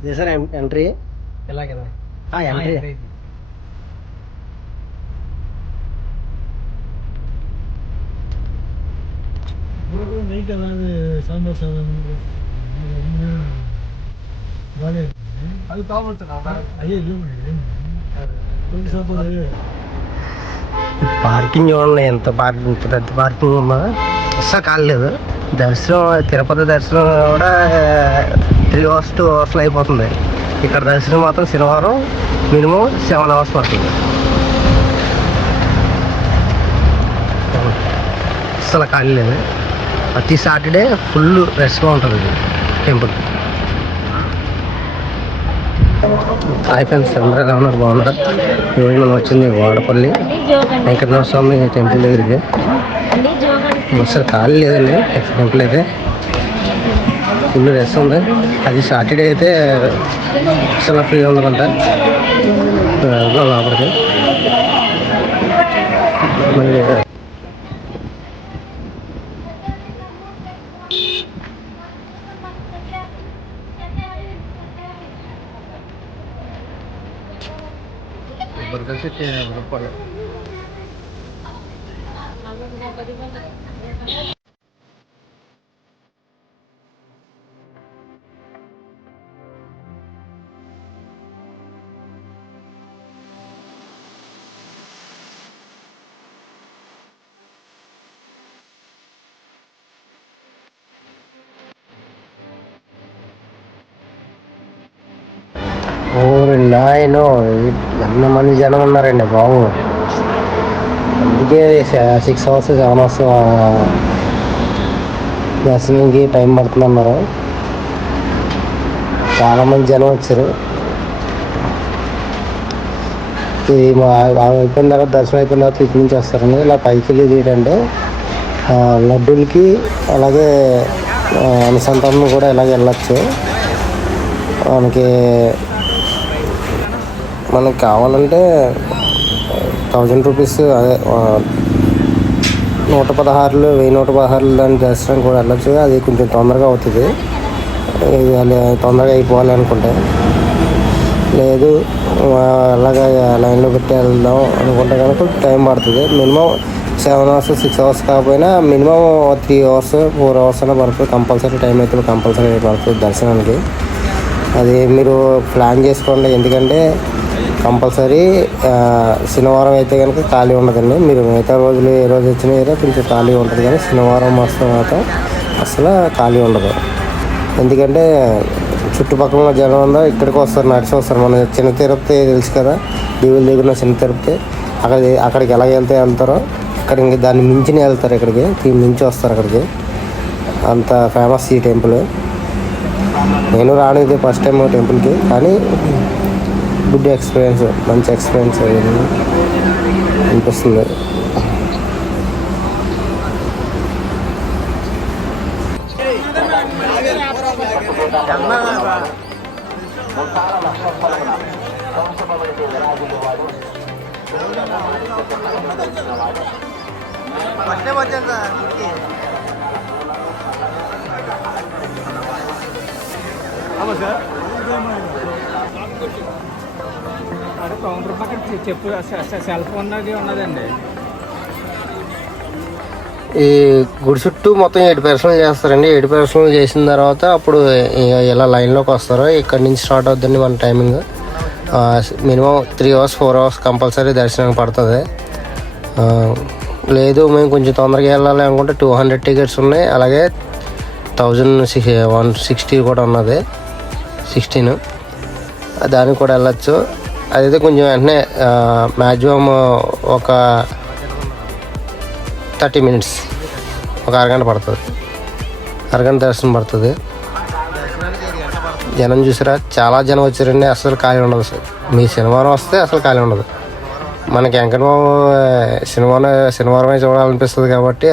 ఇదే sir entry ఎలా కదా ఎంట్రీ. నైట్ అలాగే సాంబార్ సాదం అది కావచ్చు అయ్యే పార్కింగ్ చూడండి, ఎంత పార్కింగ్, ఇంత పెద్ద పార్కింగ్ ఉందా. అస్సలు కాలేదు. దర్శనం తిరుపతి దర్శనం కూడా 3 hours 2 hours అయిపోతుంది. ఇక్కడ దర్శనం మాత్రం శనివారం మినిమం 7 hours పడుతుంది. అస్సలు ఖాళీ లేదు. ప్రతి సాటర్డే ఫుల్ రష్గా ఉంటుంది టెంపుల్. హాయ్ ఫ్రెండ్స్, అందరూ ఎలా ఉన్నారు? బాగున్నారా? ఈరోజు మనం వచ్చింది వాడపల్లి వెంకటేశ్వర స్వామి టెంపుల్ దగ్గరికి. అసలు ఖాళీ లేదండి టెంపుల్ అయితే, ఫుల్ రెస్ట్ ఉంది. అది సాటర్డే అయితే అసలు ఫ్రీగా ఉందన్నమాట. లోపలికి మళ్ళీ రూపాయలు. నాయనో ఎంతమంది జనం ఉన్నారండి బాబు. అందుకే 6 hours 7 hours దర్శనంకి టైం పడుతుంది అన్నారు. చాలామంది జనం వచ్చారు. ఇది అయిపోయిన తర్వాత, దర్శనం అయిపోయిన తర్వాత ఇటు నుంచి వస్తారండి. ఇలా పైకి వెళ్ళి ఏంటంటే లడ్డూలకి అలాగే అనుసంధానం కూడా ఇలాగ వెళ్ళచ్చు. మనకి కావాలంటే 1000 rupees, అదే 116 1116 దాని దర్శనం కూడా వెళ్ళచ్చు. అది కొంచెం తొందరగా అవుతుంది, తొందరగా అయిపోవాలి అనుకుంటే. లేదు అలాగా లైన్లో పెట్టి వెళ్దాం అనుకుంటే కనుక టైం పడుతుంది. మినిమం 7 hours 6 hours కాకపోయినా మినిమం 3 hours 4 hours అయినా పడుతుంది. కంపల్సరీ టైం అయితే కంపల్సరీ పడుతుంది దర్శనానికి. అది మీరు ప్లాన్ చేసుకోండి. ఎందుకంటే కంపల్సరీ శనివారం అయితే కనుక ఖాళీ ఉండదండి. మీరు మిగతా రోజులు ఏ రోజు వచ్చినా ఏదో కొంచెం ఖాళీ ఉంటుంది, కానీ శనివారం మాత్రం అసలు ఖాళీ ఉండదు. ఎందుకంటే చుట్టుపక్కల జనం ఉందా ఇక్కడికి వస్తారు, నడిచి వస్తారు. మన చిన్న తిరుపతి తెలుసు కదా, దేవుల దగ్గర చిన్న తిరుపతి, అక్కడికి ఎలా వెళ్తారో ఇక్కడికి దాన్ని మించినే వెళ్తారు. ఇక్కడికి మించి వస్తారు. అక్కడికి అంత ఫేమస్ ఈ టెంపుల్. నేను రాను, ఇది ఫస్ట్ టైం టెంపుల్కి, కానీ గుడ్ ఎక్స్పీరియన్స్, మంచి ఎక్స్పీరియన్స్ అనిపిస్తుంది. కౌంటర్ పక్కన చెప్పు సెల్ ఫోన్ ఉన్నదండి. ఈ గుడి చుట్టూ మొత్తం 7 ప్రదక్షిణలు చేస్తారండి. 7 ప్రదక్షిణలు చేసిన తర్వాత అప్పుడు ఇలా లైన్లోకి వస్తారు. ఇక్కడ నుంచి స్టార్ట్ అవుతుందండి మన timing. Minimum 3 hours 4 hours compulsory దర్శనం పడుతుంది. లేదు మేము కొంచెం తొందరగా వెళ్ళాలి అనుకుంటే 200 tickets ఉన్నాయి. అలాగే 1160 కూడా ఉన్నది, 16 దానికి కూడా వెళ్ళచ్చు. అదైతే కొంచెం వెంటనే మ్యాక్సిమం ఒక 30 minutes, ఒక అరగంట పడుతుంది. అరగంట దర్శనం పడుతుంది. జనం చూసారా, చాలా జనం వచ్చారండి. అసలు ఖాళీ ఉండదు. సార్ మీ శనివారం వస్తే అసలు ఖాళీ ఉండదు. మనకి వెంకటబాబు శనివారమే చూడాలనిపిస్తుంది కాబట్టి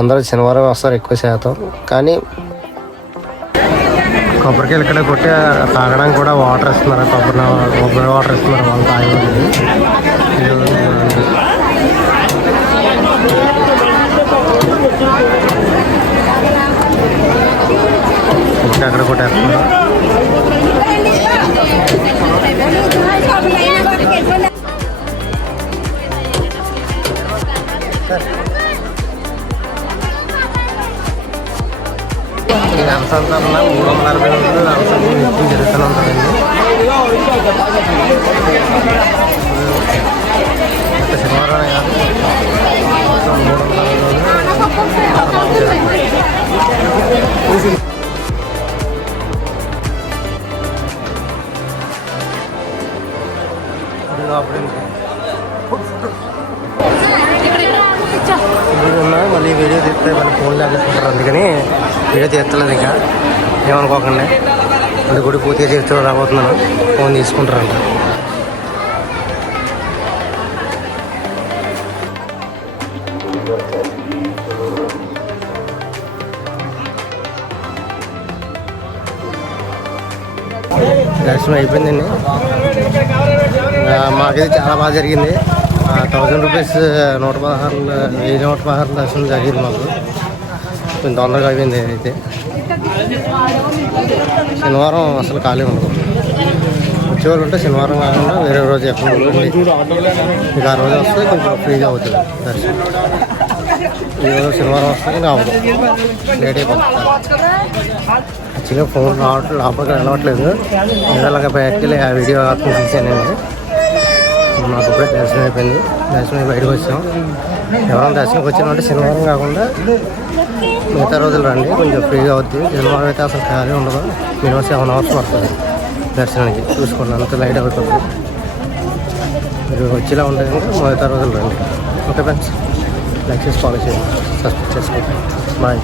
అందరూ శనివారం వస్తారు ఎక్కువ శాతం. కానీ కొబ్బరికాయలు ఇక్కడ కొట్టి తాగడానికి కూడా వాటర్ ఇస్తున్నారు. కొబ్బరి వాటర్ ఇస్తున్నారు వాళ్ళు తాగడానికి. ఇంకా అక్కడ కొట్టేస్తున్నారు. ఈ అలసంతాలలో 360 రోజులు అలసంతం నిత్యం జరుగుతూనే ఉంటుందండి. శనివారం కాదు, 360 రోజులు మళ్ళీ వీడియో తీస్తే మళ్ళీ ఫోన్ లాగేసుకుంటారు. అందుకని వీడియో తీస్తలేదు ఇంకా, ఏమనుకోకండి. అంటే గుడి పూర్తిగా చేస్తూ రాబోతున్నాను, ఫోన్ తీసుకుంటారంట. దర్శనం అయిపోయిందండి. మాకైతే చాలా బాగా జరిగింది. 1000 రూపీస్ 116 దర్శనం జరిగింది మాకు. కొంచెం తొందరగా అయిపోయింది. అయితే శనివారం అసలు ఖాళీ ఉండదు. వచ్చేవాళ్ళు ఉంటే శనివారం కాకుండా వేరే రోజు ఎక్కడ ఇంకా ఆ రోజు వస్తే కొంచెం ఫ్రీగా అవుతుంది దర్శనం. ఈరోజు శనివారం వస్తే ఇంకా అవ్వదు, లేట్ అయిపోతుంది. యాక్చువల్గా ఫోన్ లోపలికి వెళ్ళవట్లేదు. ఏదోలాగా బయటకు వెళ్ళి ఆ వీడియో తీసానండి. మాకు ఇప్పుడే దర్శనం అయిపోయింది. దర్శనం బయటకు వచ్చాం. ఎవరైనా దర్శనంకి వచ్చినామంటే శనివారం కాకుండా మిగతా రోజులు రండి, కొంచెం ఫ్రీగా అవుద్ది. శనివారం అయితే అసలు ఖాళీ ఉండదు. మినిమం 7 hours పడుతుంది దర్శనానికి. చూసుకోండి, అంత లైట్ అయిపోతుంది. మీరు వచ్చేలా ఉంటే మిగతా రోజులు రండి. ఓకే ఫ్రెండ్స్, లైక్ చేసి ఫాలో చేయండి, సబ్స్క్రైబ్ చేసుకోండి. బాయ్.